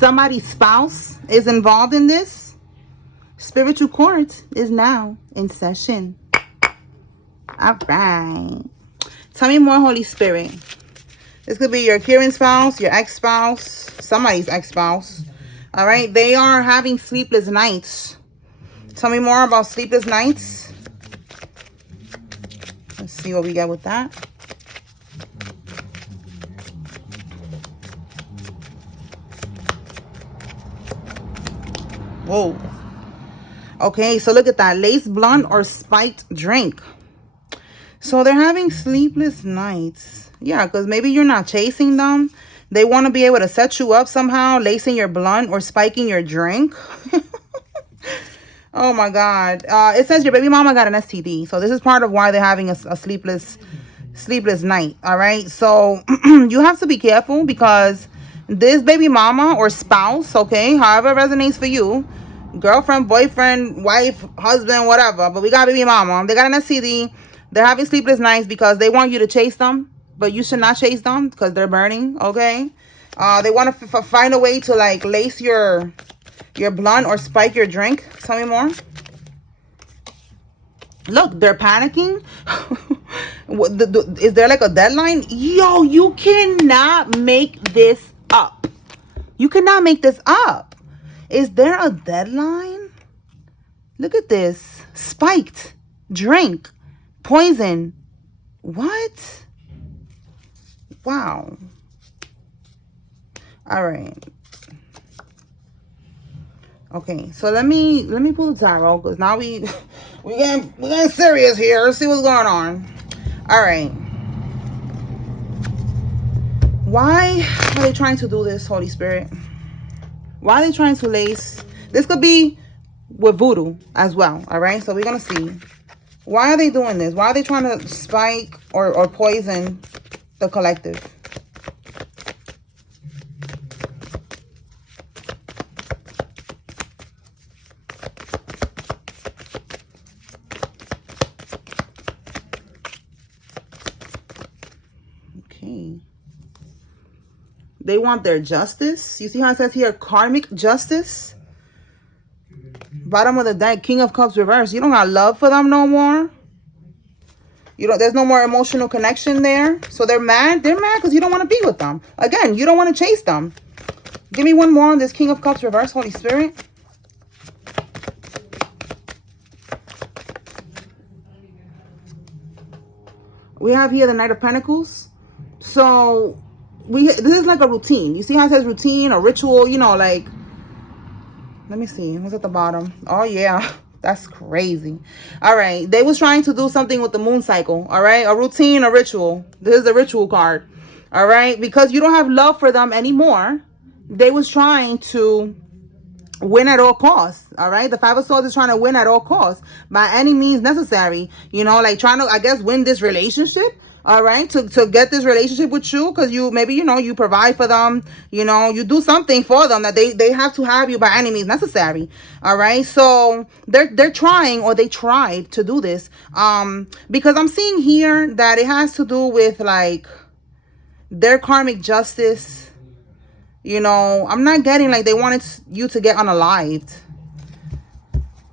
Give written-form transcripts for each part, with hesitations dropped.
somebody's spouse is involved in this. Spiritual court is now in session. All right. Tell me more, Holy Spirit. This could be your current spouse, your ex-spouse, somebody's ex-spouse. All right. They are having sleepless nights. Tell me more about sleepless nights. Let's see what we get with that. Whoa. Okay, so look at that. Laced blunt or spiked drink. So they're having sleepless nights. Yeah, because maybe you're not chasing them. They want to be able to set you up somehow, lacing your blunt or spiking your drink. Oh my God. It says your baby mama got an STD. So this is part of why they're having a sleepless night. All right. So you have to be careful because this baby mama or spouse, okay, however it resonates for you, girlfriend, boyfriend, wife, husband, whatever, but we got baby mama. They got an STD. They're having sleepless nights because they want you to chase them, but you should not chase them because they're burning. Okay. They want to find a way to like lace your blunt or spike your drink. Tell me more. Look, they're panicking. Is there like a deadline? Yo, you cannot make this up. You cannot make this up. Is there a deadline? Look at this. Spiked drink. Poison. What? Wow. All right. Okay, so let me pull the tarot because now we getting serious here. Let's see what's going on. All right. Why are they trying to do this, Holy Spirit? Why are they trying to lace? This could be with voodoo as well. All right, so we're gonna see. Why are they doing this? Why are they trying to spike or poison the collective? They want their justice. You see how it says here, karmic justice? Bottom of the deck, King of Cups reverse. You don't got love for them no more. There's no more emotional connection there. So they're mad. They're mad because you don't want to be with them. Again, you don't want to chase them. Give me one more on this King of Cups reverse, Holy Spirit. We have here the Knight of Pentacles. So this is like a routine. You see how it says routine or ritual, like, let me see what's at the bottom. Oh yeah, that's crazy. All right, they was trying to do something with the moon cycle. All right, a routine, a ritual. This is the ritual card. All right, because you don't have love for them anymore, they was trying to win at all costs. All right, the Five of Swords is trying to win at all costs by any means necessary, like trying to, I guess, win this relationship. All right, to get this relationship with you, because you provide for them, you do something for them that they have to have you by any means necessary. All right, so they're trying, or they tried to do this because I'm seeing here that it has to do with like their karmic justice. I'm not getting like they wanted you to get unalived.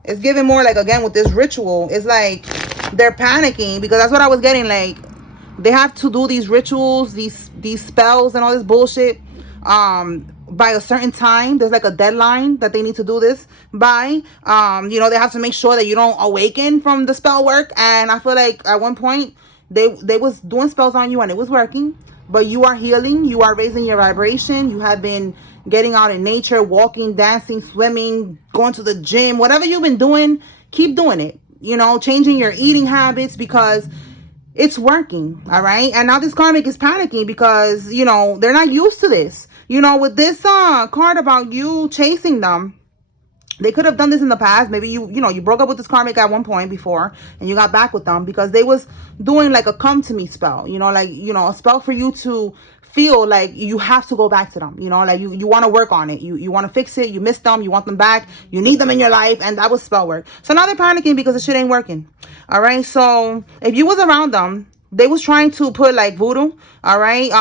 It's giving more like, again, with this ritual, it's like they're panicking because that's what I was getting. Like, they have to do these rituals, these spells and all this bullshit by a certain time. There's like a deadline that they need to do this by. They have to make sure that you don't awaken from the spell work. And I feel like at one point they was doing spells on you and it was working. But you are healing. You are raising your vibration. You have been getting out in nature, walking, dancing, swimming, going to the gym. Whatever you've been doing, keep doing it. Changing your eating habits because it's working. All right. And now this karmic is panicking because, they're not used to this. With this card about you chasing them, they could have done this in the past. Maybe you broke up with this karmic at one point before and you got back with them because they was doing like a come to me spell, a spell for you to feel like you have to go back to them, like you want to work on it. You want to fix it. You miss them. You want them back. You need them in your life. And that was spell work. So now they're panicking because the shit ain't working. All right. So if you was around them, they was trying to put like voodoo. All right.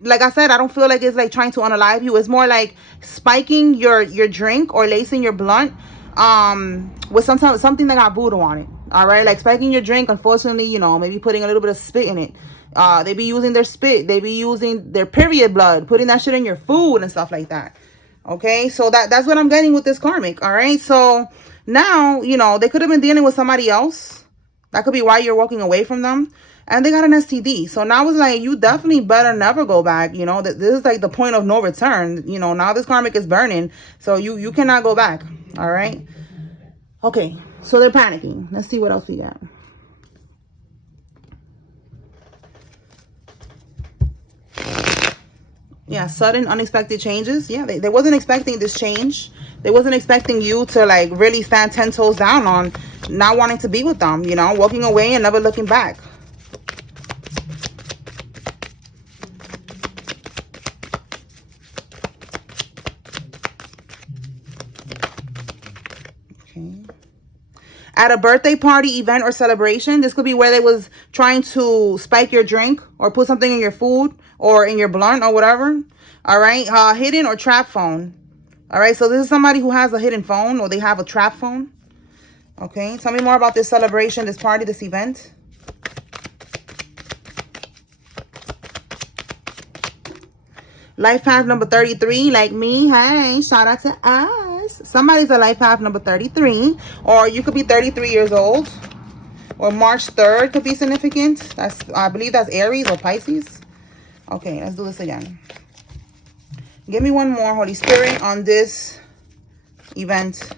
like I said, I don't feel like it's like trying to unalive you. It's more like spiking your drink or lacing your blunt with something that got voodoo on it. All right, like spiking your drink, unfortunately, you know, maybe putting a little bit of spit in it. They be using their spit, they be using their period blood, putting that shit in your food and stuff like that. Okay, so that's what I'm getting with this karmic. All right, so now, you know, they could have been dealing with somebody else. That could be why you're walking away from them. And they got an STD. So now it's like, you definitely better never go back. You know, this is like the point of no return. You know, now this karmic is burning. So you cannot go back. All right. Okay. So they're panicking. Let's see what else we got. Yeah, sudden unexpected changes. Yeah, they wasn't expecting this change. They wasn't expecting you to like really stand 10 toes down on not wanting to be with them, you know, walking away and never looking back. Okay. At a birthday party, event, or celebration, this could be where they was trying to spike your drink or put something in your food or in your blunt or whatever. All right. Hidden or trap phone. All right. So this is somebody who has a hidden phone or they have a trap phone. Okay. Tell me more about this celebration, this party, this event. Life path number 33, like me. Hey, shout out to us. Somebody's a life path number 33. Or you could be 33 years old. Or March 3rd could be significant. I believe that's Aries or Pisces. Okay, let's do this again. Give me one more, Holy Spirit, on this event.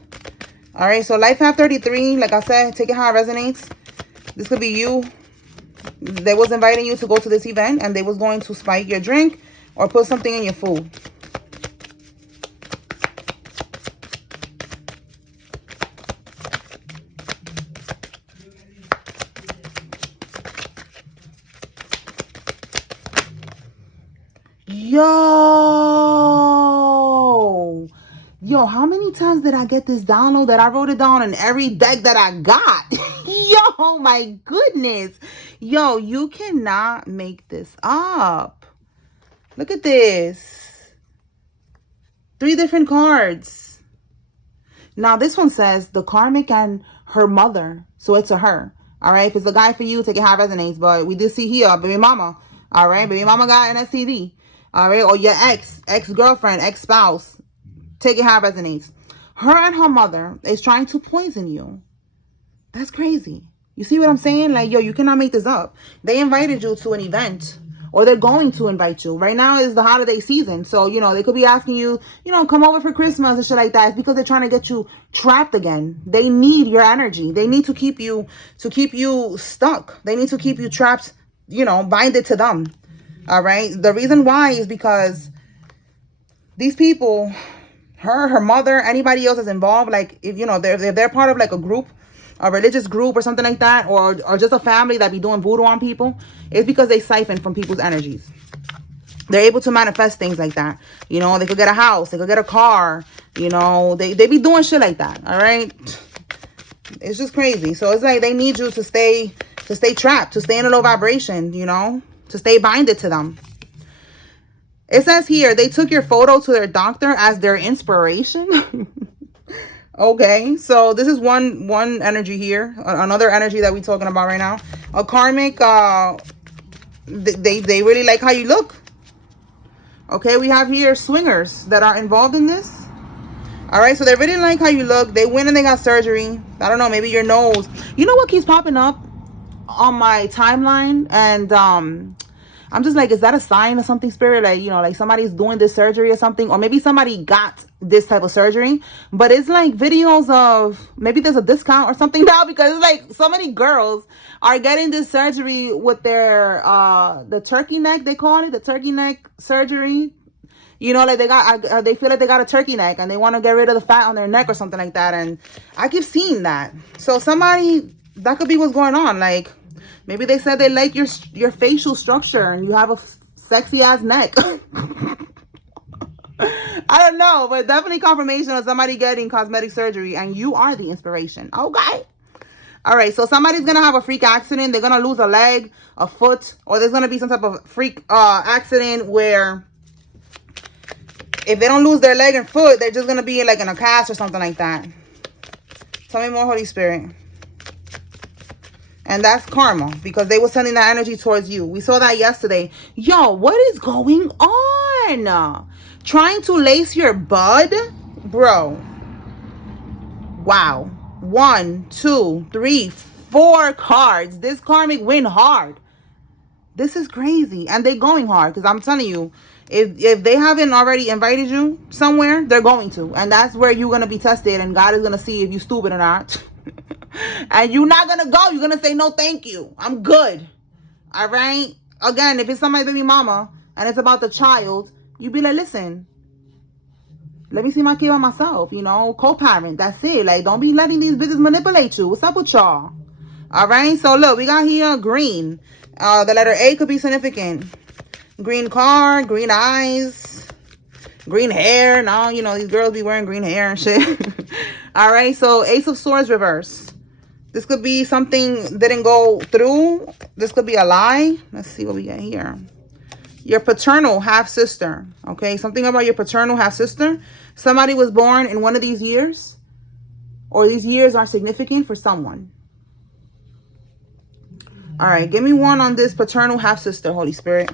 All right, so life path 33, like I said, take it how it resonates. This could be you. They was inviting you to go to this event and they was going to spike your drink or put something in your food. Yo, how many times did I get this download that I wrote it down in every deck that I got? Yo, my goodness. Yo, you cannot make this up. Look at this. 3 different cards. Now, this one says the karmic and her mother. So it's a her. All right. If it's a guy for you, take it how it resonates. But we did see here, baby mama. All right. Baby mama got an STD. All right. Or your ex-girlfriend, ex-spouse. Take it how it resonates. Her and her mother is trying to poison you. That's crazy. You see what I'm saying? Like, yo, you cannot make this up. They invited you to an event. Or they're going to invite you. Right now is the holiday season. So, you know, they could be asking you, you know, come over for Christmas and shit like that. It's because they're trying to get you trapped again. They need your energy. They need to keep you stuck. They need to keep you trapped, you know, binded to them. All right. The reason why is because these people, her mother, anybody else is involved. Like, if, you know, they're part of like a group, a religious group or something like that, or just a family that be doing voodoo on people, it's because they siphon from people's energies. They're able to manifest things like that. You know, they could get a house, they could get a car, you know, they be doing shit like that. All right. It's just crazy. So it's like they need you to stay trapped, to stay in a low vibration, you know, to stay binded to them. It says here, they took your photo to their doctor as their inspiration. Okay, so this is one energy here. Another energy that we're talking about right now. A karmic, they really like how you look. Okay, we have here swingers that are involved in this. All right, so they really like how you look. They went and they got surgery. I don't know, maybe your nose. You know what keeps popping up on my timeline? And I'm just like, is that a sign of something, spirit? Like, you know, like somebody's doing this surgery or something, or maybe somebody got this type of surgery, but it's like videos of, maybe there's a discount or something now, because it's like so many girls are getting this surgery with their the turkey neck, they call it, the turkey neck surgery. You know, like they feel like they got a turkey neck and they want to get rid of the fat on their neck or something like that. And I keep seeing that. So somebody, that could be what's going on. Like, maybe they said they like your facial structure and you have a sexy ass neck. I don't know, but definitely confirmation of somebody getting cosmetic surgery and you are the inspiration. Okay. All right, so somebody's going to have a freak accident. They're going to lose a leg, a foot, or there's going to be some type of freak accident where if they don't lose their leg and foot, they're just going to be like in a cast or something like that. Tell me more, Holy Spirit. And that's karma, because they were sending that energy towards you. We saw that yesterday. Yo, what is going on? Trying to lace your bud? Bro. Wow. 1, 2, 3, 4 cards. This karmic win hard. This is crazy. And they're going hard, because I'm telling you, if they haven't already invited you somewhere, they're going to. And that's where you're going to be tested, and God is going to see if you're stupid or not. And you're not going to go. You're going to say, no, thank you. I'm good. All right? Again, if it's somebody's baby mama and it's about the child, you be like, listen, let me see my kid by myself, you know, co-parent. That's it. Like, don't be letting these bitches manipulate you. What's up with y'all? All right? So, look, we got here green. The letter A could be significant. Green car, green eyes, green hair. Now, you know, these girls be wearing green hair and shit. All right? So, Ace of Swords reverse. This could be something didn't go through. This could be a lie. Let's see what we get here. Your paternal half-sister. Okay, something about your paternal half-sister. Somebody was born in one of these years. Or these years are significant for someone. All right, give me one on this paternal half-sister, Holy Spirit.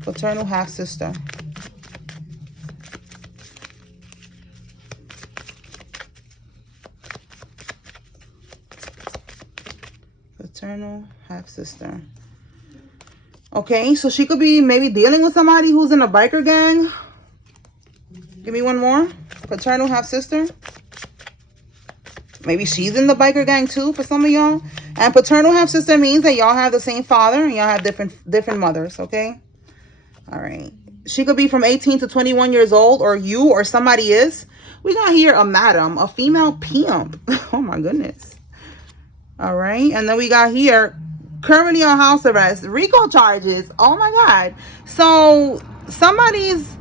Paternal half-sister. Paternal half-sister. Okay, so she could be maybe dealing with somebody who's in a biker gang. Give me one more. Paternal half-sister. Maybe she's in the biker gang too for some of y'all. And paternal half-sister means that y'all have the same father and y'all have different mothers, okay? All right. She could be from 18 to 21 years old, or you or somebody is. We got here a madam, a female pimp. Oh my goodness. All right. And then we got here currently on house arrest, Rico charges. Oh my God. So somebody's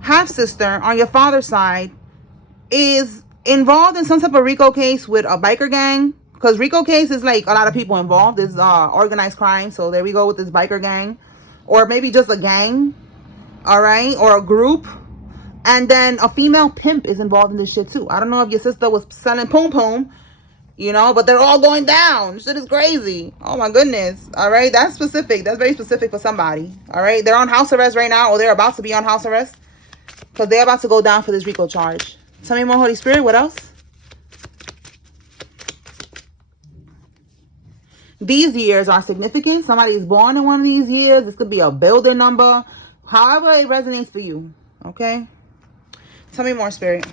half-sister on your father's side is involved in some type of Rico case with a biker gang, because Rico case is like a lot of people involved. It's organized crime. So there we go with this biker gang, or maybe just a gang. All right. Or a group. And then a female pimp is involved in this shit too. I don't know if your sister was selling poom poom, you know, but they're all going down. Shit is crazy. Oh my goodness. All right. That's specific. That's very specific for somebody. All right. They're on house arrest right now, or they're about to be on house arrest, because they're about to go down for this Rico charge. Tell me more, Holy Spirit. What else? These years are significant. Somebody is born in one of these years. This could be a builder number. However it resonates for you. Okay. Tell me more, Spirit.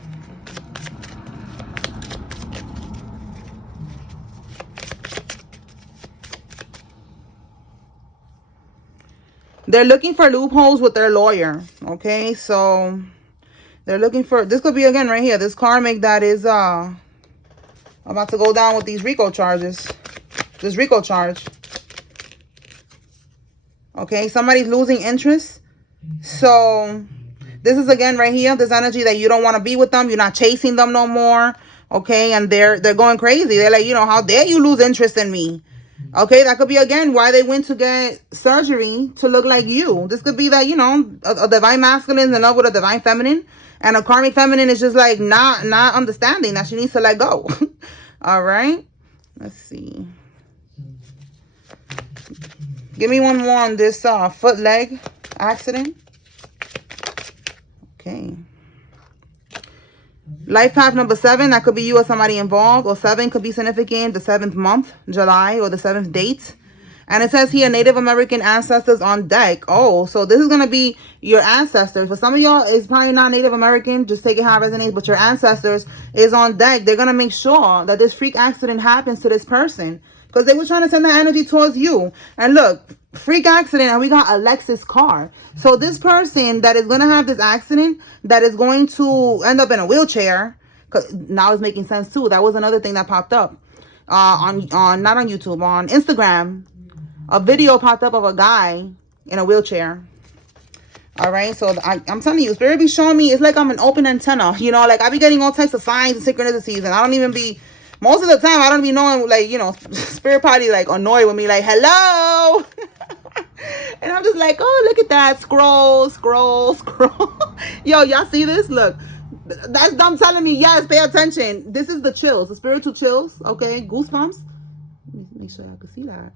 They're looking for loopholes with their lawyer. Okay, so they're looking for, this could be again right here, this karmic that is about to go down with these Rico charges. This Rico charge. Okay, somebody's losing interest. So this is again right here, this energy that you don't want to be with them. You're not chasing them no more. Okay, and they're going crazy. They're like, you know, how dare you lose interest in me? Okay, that could be, again, why they went to get surgery to look like you. This could be that, you know, a divine masculine is in love with a divine feminine. And a karmic feminine is just like not understanding that she needs to let go. All right. Let's see. Give me one more on this foot leg accident. Okay. Life path number 7, that could be you or somebody involved, or 7 could be significant, the 7th month, July, or the 7th date. And it says here, Native American ancestors on deck. Oh, so this is going to be your ancestors. For some of y'all, it's probably not Native American. Just take it how it resonates. But your ancestors is on deck. They're going to make sure that this freak accident happens to this person, because they were trying to send that energy towards you. And look, freak accident, and we got a Lexus car. So this person that is going to have this accident, that is going to end up in a wheelchair, because now it's making sense too. That was another thing that popped up on not on YouTube, on Instagram. A video popped up of a guy in a wheelchair. All right, so I'm telling you, Spirit be showing me, it's like I'm an open antenna, you know, like I be getting all types of signs and synchronicities, and I don't even be, most of the time, I don't be knowing, like, you know, Spirit party, like, annoyed with me, like, hello, and I'm just like, oh, look at that, scroll, scroll, scroll, yo, y'all see this, look, that's them telling me, yes, pay attention, this is the chills, the spiritual chills, okay, goosebumps, let me make sure I can see that.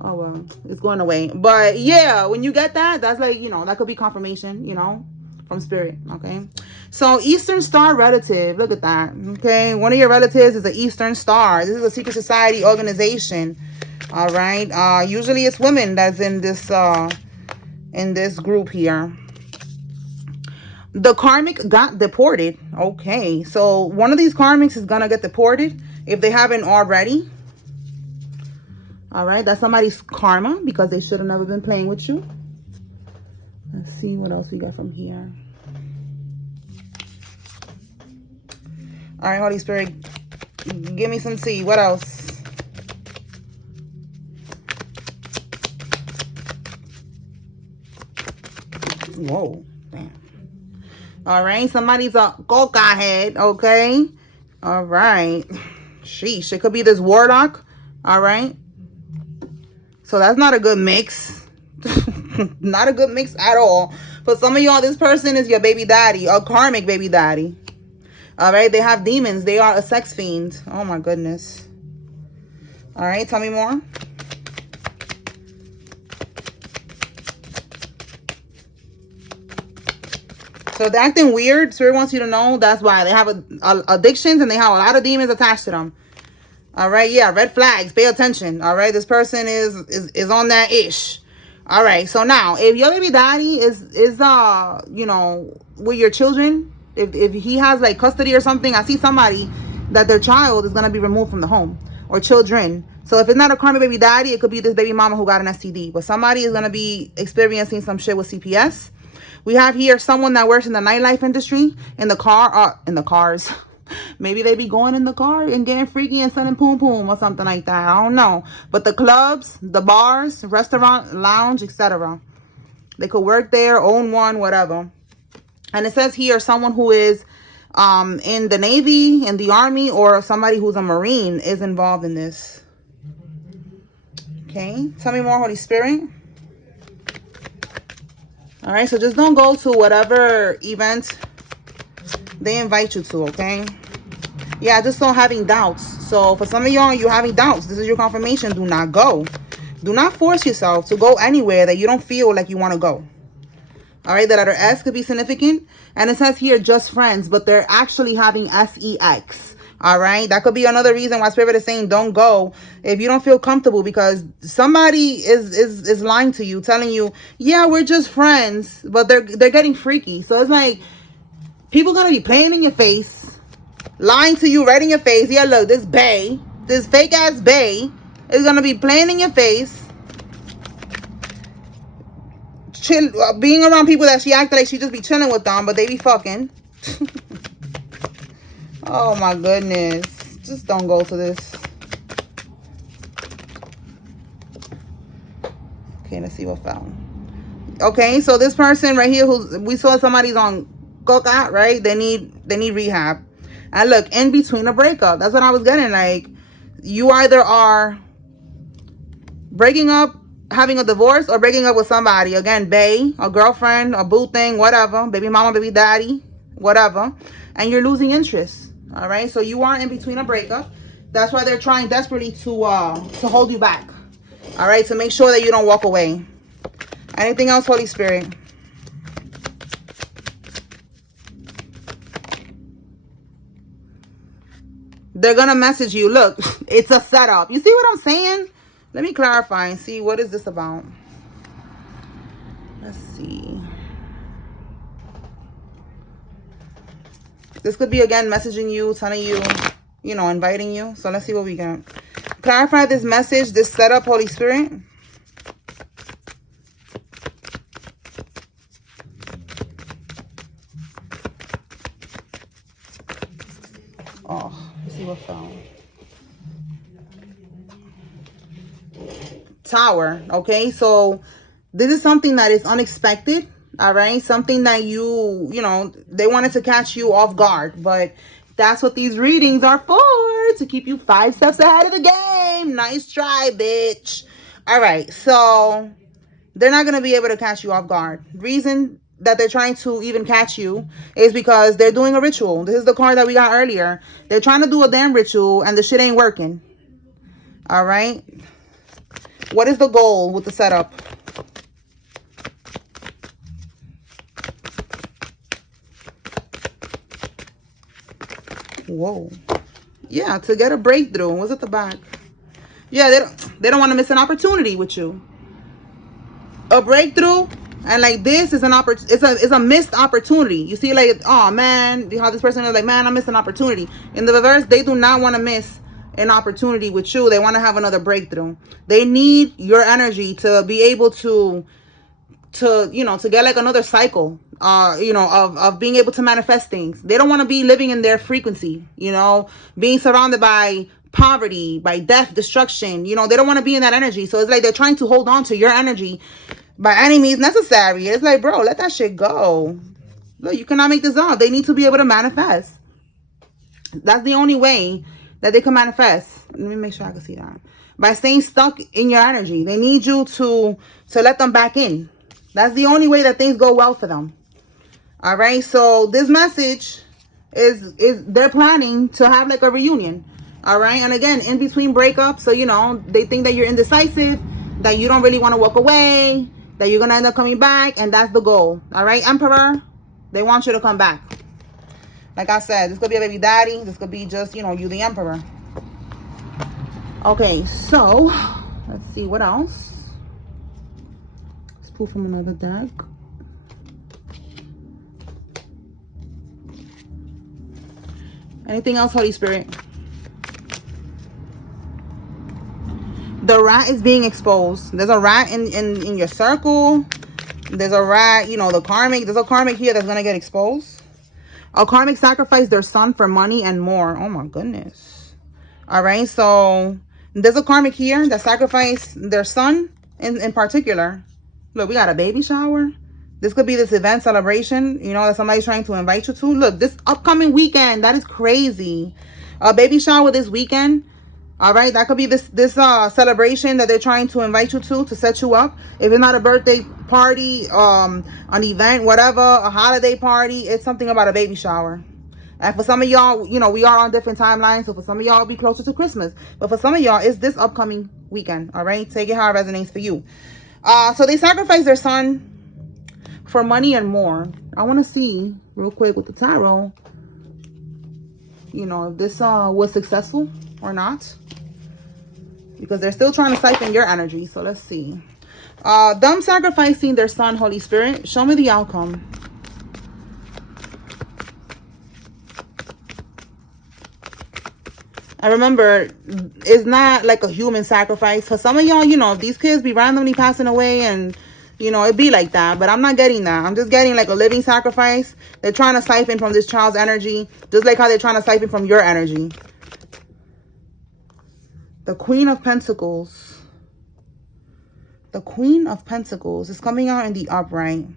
Oh, well, it's going away. But yeah, when you get that, that's like, you know, that could be confirmation, you know, from Spirit. Okay. So Eastern Star relative, look at that. Okay. One of your relatives is an Eastern Star. This is a secret society organization. All right. Usually it's women that's in this group here. The Karmic got deported. Okay. So one of these Karmics is going to get deported if they haven't already. All right, that's somebody's karma because they should have never been playing with you. Let's see what else we got from here. All right, Holy Spirit, give me some tea. What else? Whoa, damn. All right, somebody's a coca head, okay? All right. Sheesh, it could be this warlock. All right. So that's not a good mix. Not a good mix at all. For some of y'all, this person is your baby daddy, a karmic baby daddy. All right, they have demons. They are a sex fiend. Oh my goodness. All right, tell me more. So they're acting weird. Spirit wants you to know that's why they have addictions and they have a lot of demons attached to them. All right, yeah, red flags. Pay attention. All right, this person is on that ish. All right, so now if your baby daddy is you know, with your children, if he has like custody or something, I see somebody that their child is gonna be removed from the home or children. So if it's not a karmic baby daddy, it could be this baby mama who got an STD, but somebody is gonna be experiencing some shit with CPS. We have here someone that works in the nightlife industry, in the cars. Maybe they be going in the car and getting freaky and sending poom poom or something like that. I don't know. But the clubs, the bars, restaurant, lounge, etc. They could work there, own one, whatever. And it says here someone who is in the Navy, in the Army, or somebody who's a Marine is involved in this. Okay. Tell me more, Holy Spirit. All right. So just don't go to whatever event they invite you to, okay? Yeah, just don't having doubts. So for some of y'all, you're having doubts. This is your confirmation. Do not go. Do not force yourself to go anywhere that you don't feel like you want to go. All right, the letter S could be significant. And it says here, just friends, but they're actually having SEX. All right, that could be another reason why Spirit is saying don't go if you don't feel comfortable, because somebody is lying to you, telling you, yeah, we're just friends, but they're getting freaky. So it's like, people gonna be playing in your face, lying to you right in your face. Yeah, look, this bae, this fake ass bae is gonna be playing in your face, being around people that she acted like she just be chilling with them, but they be fucking. Oh my goodness. Just don't go to this. Okay, let's see what found. Okay, so this person right here, we saw somebody's on coca, right? They need rehab. And look, in between a breakup, that's what I was getting. Like, you either are breaking up, having a divorce, or breaking up with somebody. Again, bae, a girlfriend, a boo thing, whatever, baby mama, baby daddy, whatever, and you're losing interest. All right, so you are in between a breakup. That's why they're trying desperately to hold you back. All right, to make sure that you don't walk away. Anything else, Holy Spirit? They're gonna message you. Look, it's a setup. You see what I'm saying? Let me clarify and see, what is this about? Let's see. This could be, again, messaging you, telling you, you know, inviting you. So let's see what we got. Clarify this message, this setup, Holy Spirit. Oh, let's see what found. Tower. Okay, so this is something that is unexpected. All right, something that you know, they wanted to catch you off guard, but that's what these readings are for, to keep you 5 steps ahead of the game. Nice try, bitch. All right, so they're not going to be able to catch you off guard. Reason that they're trying to even catch you is because they're doing a ritual. This is the card that we got earlier. They're trying to do a damn ritual and the shit ain't working. All right, what is the goal with the setup? Whoa. Yeah, to get a breakthrough. What's at the back? Yeah, they don't want to miss an opportunity with you. A breakthrough, and like this is it's a missed opportunity. You see, like, oh man, how this person is like, man, I missed an opportunity. In the reverse, they do not want to miss an opportunity with you. They want to have another breakthrough. They need your energy to be able to you know, to get like another cycle, you know, of being able to manifest things. They don't want to be living in their frequency, you know, being surrounded by poverty, by death, destruction. You know, they don't want to be in that energy. So it's like they're trying to hold on to your energy by any means necessary. It's like, bro, let that shit go. Look, you cannot make this up. They need to be able to manifest. That's the only way that they can manifest. Let me make sure I can see that. By staying stuck in your energy. They need you to let them back in. That's the only way that things go well for them. All right. So this message is they're planning to have like a reunion. All right. And again, in between breakups. So, you know, they think that you're indecisive, that you don't really want to walk away, that you're going to end up coming back. And that's the goal. All right. Emperor, they want you to come back. Like I said, this could be a baby daddy. This could be just, you know, you the emperor. Okay. So let's see what else. Pull from another deck. Anything else, Holy Spirit? The rat is being exposed. There's a rat in your circle. There's a rat, you know, the karmic. There's a karmic here that's going to get exposed. A karmic sacrificed their son for money and more. Oh my goodness. All right. So there's a karmic here that sacrificed their son in particular. Look, we got a baby shower. This could be this event celebration, you know, that somebody's trying to invite you to. Look, this upcoming weekend, that is crazy. A baby shower this weekend. All right, that could be this celebration that they're trying to invite you to set you up. If it's not a birthday party, an event, whatever, a holiday party, it's something about a baby shower. And for some of y'all, you know, we are on different timelines. So for some of y'all, it'll be closer to Christmas. But for some of y'all, it's this upcoming weekend. All right, take it how it resonates for you. So they sacrificed their son for money and more. I want to see real quick with the tarot, you know, if this was successful or not, because they're still trying to siphon your energy. So let's see. Them sacrificing their son, Holy Spirit, show me the outcome. And remember, it's not like a human sacrifice. For some of y'all, you know, these kids be randomly passing away and, you know, it be like that. But I'm not getting that. I'm just getting like a living sacrifice. They're trying to siphon from this child's energy, just like how they're trying to siphon from your energy. The Queen of Pentacles. The Queen of Pentacles is coming out in the upright.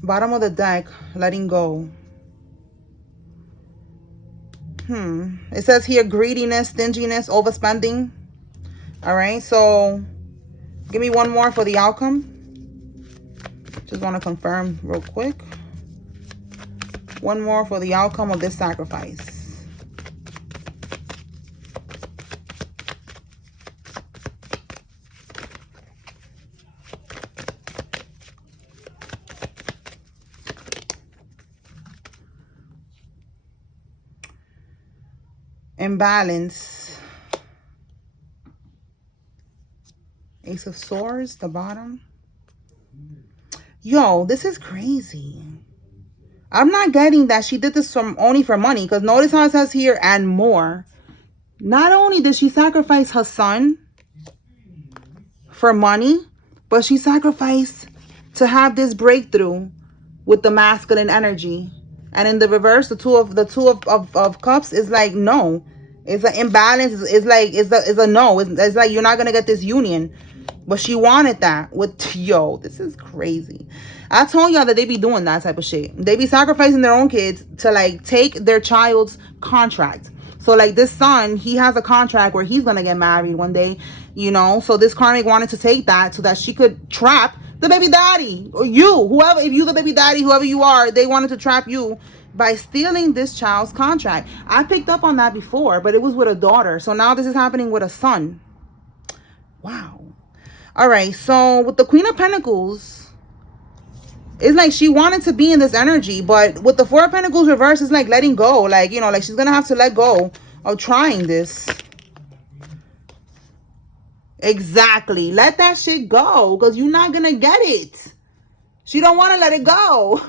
Bottom of the deck, letting go. It says here greediness, stinginess, overspending. All right, so give me one more for the outcome. Just want to confirm real quick. One more for the outcome of this sacrifice. Imbalance. Ace of Swords, the bottom. Yo, this is crazy. I'm not getting that she did this only for money, because notice how it says here, and more. Not only did she sacrifice her son for money, but she sacrificed to have this breakthrough with the masculine energy. And in the reverse, the two of cups is like no. It's an imbalance. It's like it's a no. It's like you're not gonna get this union. But she wanted that with, yo, this is crazy. I told y'all that they be doing that type of shit. They be sacrificing their own kids to like take their child's contract. So like this son, he has a contract where he's gonna get married one day, you know. So this karmic wanted to take that so that she could trap the baby daddy, or you, whoever, if you the baby daddy, whoever you are, they wanted to trap you by stealing this child's contract. I picked up on that before, but it was with a daughter. So now this is happening with a son. Wow. All right, so with the Queen of Pentacles, it's like she wanted to be in this energy, but with the Four of Pentacles reverse, it's like letting go. Like, you know, like she's going to have to let go of trying this. Exactly. Let that shit go, because you're not going to get it. She don't want to let it go.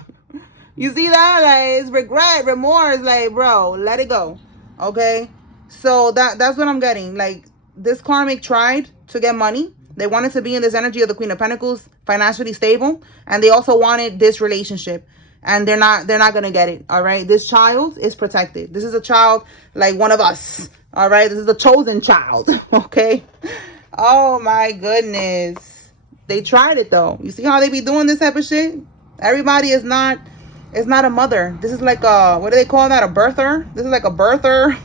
You see that? Like, it's regret, remorse. Like, bro, let it go. Okay? So that's what I'm getting. Like, this karmic tried to get money. They wanted to be in this energy of the Queen of Pentacles, financially stable, and they also wanted this relationship, and they're not gonna get it. All right, this child is protected. This is a child like one of us. All right, this is a chosen child. Okay. Oh my goodness, they tried it though. You see how they be doing this type of shit? Everybody is not a mother. This is like a, what do they call that? A birther. This is like a birther.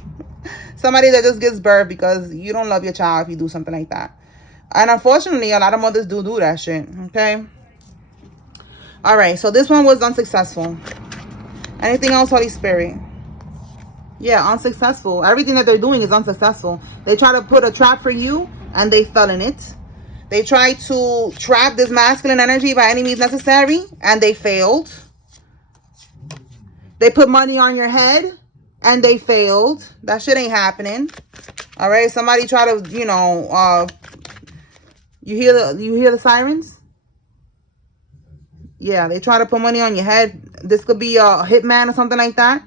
Somebody that just gives birth because you don't love your child if you do something like that. And unfortunately, a lot of mothers do that shit, okay? All right, so this one was unsuccessful. Anything else, Holy Spirit? Yeah, unsuccessful. Everything that they're doing is unsuccessful. They try to put a trap for you, and they fell in it. They tried to trap this masculine energy by any means necessary, and they failed. They put money on your head, and they failed. That shit ain't happening. All right, somebody try to, you know, you hear the sirens? Yeah, they try to put money on your head. This could be a hitman or something like that.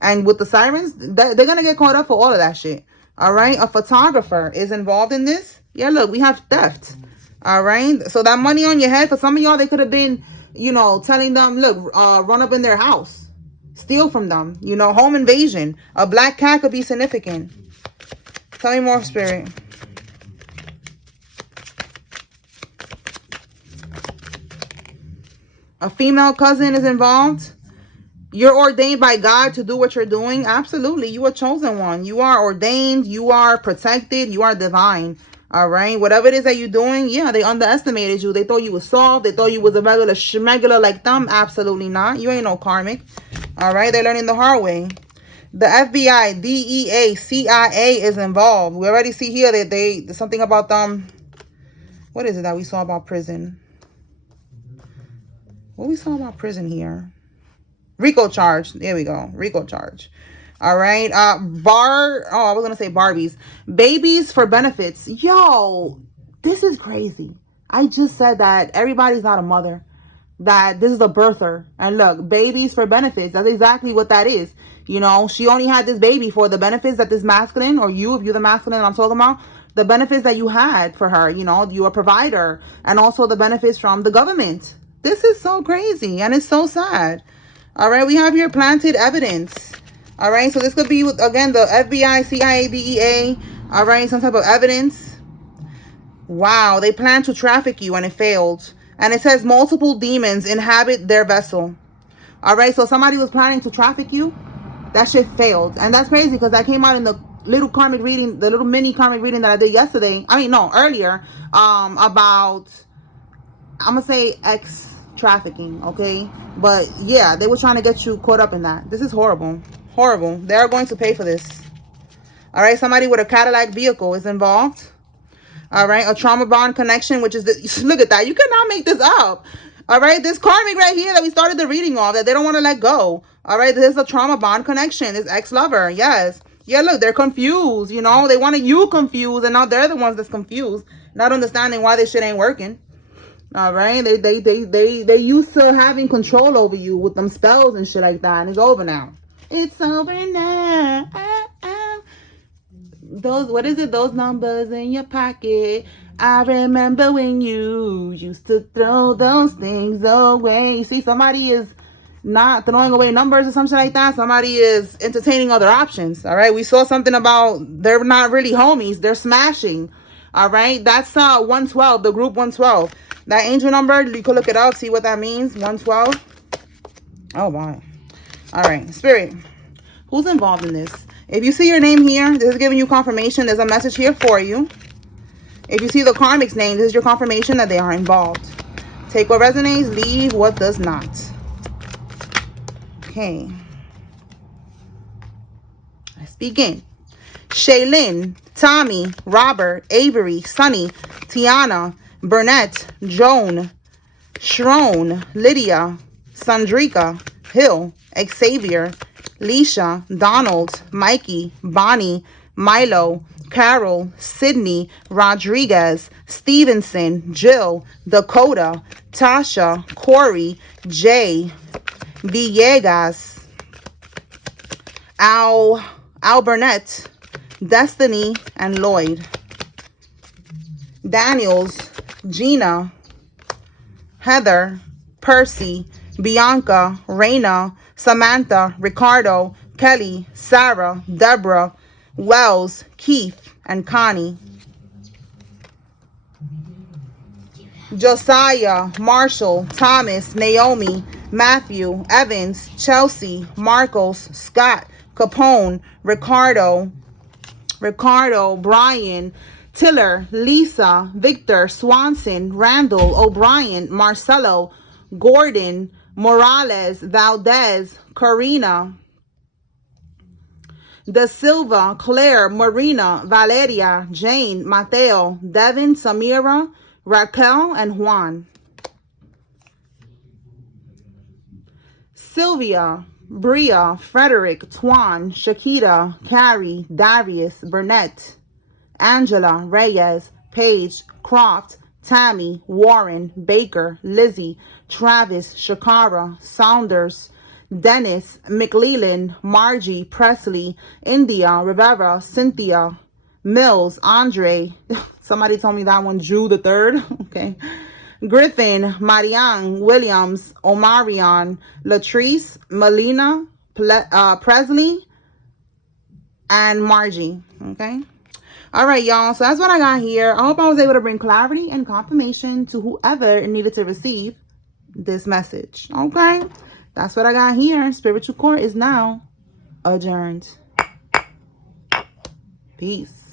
And with the sirens, they're going to get caught up for all of that shit. All right, a photographer is involved in this. Yeah, look, we have theft. All right, so that money on your head, for some of y'all, they could have been, you know, telling them, look, run up in their house. Steal from them. You know, home invasion. A black cat could be significant. Tell me more, Spirit. A female cousin is involved. You're ordained by God to do what you're doing. Absolutely. You are chosen one. You are ordained. You are protected. You are divine. All right. Whatever it is that you're doing. Yeah, they underestimated you. They thought you was soft. They thought you was a regular schmegular like them. Absolutely not. You ain't no karmic. All right. They're learning the hard way. The FBI, DEA, CIA is involved. We already see here that there's something about them. What is it that we saw about prison? What we saw about prison here? Rico charge. There we go. Rico charge. All right. I was going to say Barbies. Babies for benefits. Yo, this is crazy. I just said that everybody's not a mother. That this is a birther. And look, babies for benefits. That's exactly what that is. You know, she only had this baby for the benefits that this masculine, or you, if you're the masculine I'm talking about, the benefits that you had for her. You know, you're a provider. And also the benefits from the government. This is so crazy. And it's so sad. All right, we have here planted evidence. All right, so this could be, again, the FBI, CIA, DEA. All right, some type of evidence. Wow, they plan to traffic you and it failed. And it says multiple demons inhabit their vessel. All right, so somebody was planning to traffic you. That shit failed. And that's crazy because that came out in the little karmic reading, the little mini karmic reading that I did yesterday. I mean, no, earlier. About, I'm going to say trafficking, okay? But yeah, they were trying to get you caught up in that. This is horrible. Horrible. They are going to pay for this. All right, somebody with a Cadillac vehicle is involved. All right, a trauma bond connection, which is look at that. You cannot make this up. All right, this karmic right here that we started the reading of, that they don't want to let go. All right, this is a trauma bond connection. This ex-lover, yes. Yeah, look, they're confused, you know. They wanted you confused, and now they're the ones that's confused, not understanding why this shit ain't working. All right, they used to having control over you with them spells and shit like that, and it's over now. It's over now. Those, what is it? Those numbers in your pocket. I remember when you used to throw those things away. See, somebody is not throwing away numbers or something like that. Somebody is entertaining other options. All right, we saw something about they're not really homies. They're smashing. All right, that's 112, the group 112. That angel number, you can look it up, see what that means. 112. Oh, wow. All right, Spirit, who's involved in this? If you see your name here, this is giving you confirmation. There's a message here for you. If you see the Karmic's name, this is your confirmation that they are involved. Take what resonates, leave what does not. Okay. Let's begin. Shaylin, Tommy, Robert, Avery, Sunny, Tiana, Burnett, Joan, Shrone, Lydia, Sandrika, Hill, Xavier, Leisha, Donald, Mikey, Bonnie, Milo, Carol, Sydney, Rodriguez, Stevenson, Jill, Dakota, Tasha, Corey, Jay, Villegas, Al Burnett, Destiny, and Lloyd. Daniels, Gina, Heather, Percy, Bianca, Raina, Samantha, Ricardo, Kelly, Sarah, Deborah, Wells, Keith, and Connie. Josiah, Marshall, Thomas, Naomi, Matthew, Evans, Chelsea, Marcos, Scott, Capone, Ricardo, Brian, Tiller, Lisa, Victor, Swanson, Randall, O'Brien, Marcelo, Gordon, Morales, Valdez, Karina, Da Silva, Claire, Marina, Valeria, Jane, Mateo, Devin, Samira, Raquel, and Juan. Sylvia, Bria, Frederick, Twan, Shakita, Carrie, Darius, Burnett, Angela, Reyes, Paige, Croft, Tammy, Warren, Baker, Lizzie, Travis, Shakara, Saunders, Dennis, McLeland, Margie, Presley, India, Rivera, Cynthia, Mills, Andre, somebody told me that one, Drew the third, okay, Griffin, Marianne, Williams, Omarion, Latrice, Melina, Presley, and Margie, okay? All right, y'all, so that's what I got here. I hope I was able to bring clarity and confirmation to whoever needed to receive this message, okay? That's what I got here. Spiritual court is now adjourned. Peace.